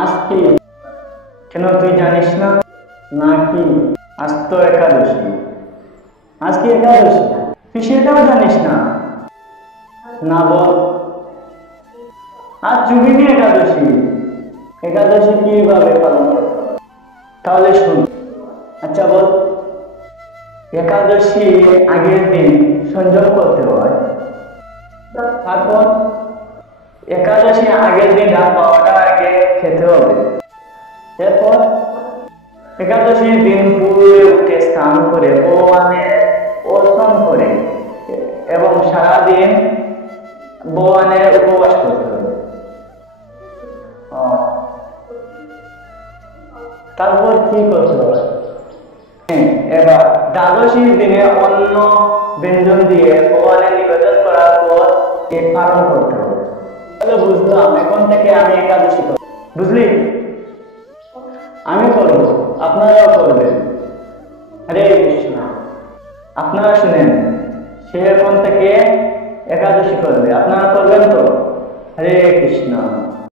আজ কি? কেন তুই জানিস না নাকি? আজ তো একাদশী। আজ কি একাদশী? তুই সেটাও জানিস না? না বল। আজ যোগিনী একাদশী। একাদশী কিভাবে পালন করতে হয়? তাহলে শুন। আচ্ছা বল, একাদশী আগের দিন সংযম করতে হয়। তারপর একাদশী আগের দিন রাত 12টার আগে খেতে হবে। এরপর একাদশীর দিন ভোরে উঠে স্নান করে ভগবানের অর্চন করে এবং সারাদিন ভগবানের উপবাস করতে হবে। তারপর কি করতে হবে? এবার দ্বাদশীর দিনে অন্ন ব্যঞ্জন দিয়ে ভগবানের নিবেদন করার পর কেক পালন করতে হবে। তাহলে বুঝলাম, এখন থেকে আমি একাদশী করব। বুঝলি? আমি করব, আপনারাও করবেন। হরে কৃষ্ণ। আপনারা শুনেন, সে এখন থেকে একাদশী করবে, আপনারা করবেন তো? হরে কৃষ্ণ।